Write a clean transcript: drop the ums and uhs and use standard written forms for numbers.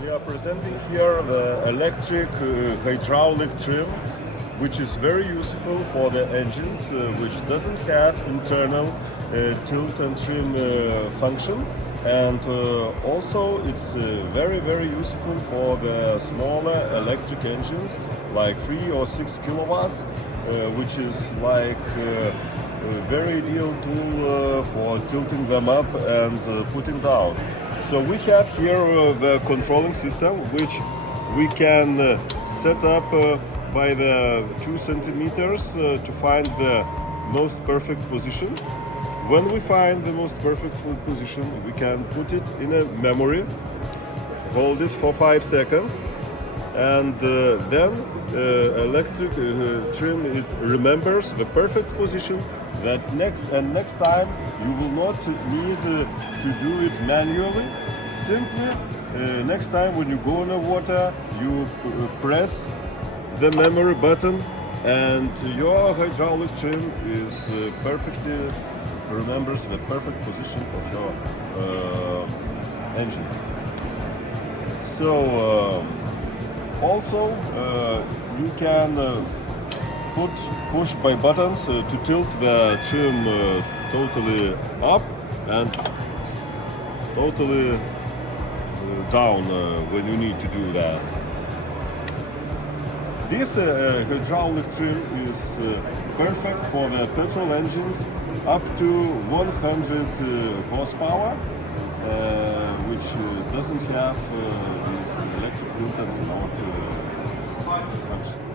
We are presenting here the electric hydraulic trim, which is very useful for the engines, which doesn't have internal tilt and trim function. And also it's very useful for the smaller electric engines like 3 or 6 kilowatts, which is like a very ideal tool for tilting them up and putting down. So we have here the controlling system, which we can set up by the 2 centimeters to find the most perfect position. When we find the most perfect position, we can put it in a memory, hold it for 5 seconds, and then electric trim it remembers the perfect position. That next time you will not need to do it manually. Simply next time when you go in the water, you press the memory button, and your hydraulic trim is perfectly remembers the perfect position of your engine. So also you can push by buttons to tilt the trim totally up and totally down when you need to do that. This hydraulic trim is perfect for the petrol engines up to 100 horsepower, which doesn't have this electric tilt and cannot function.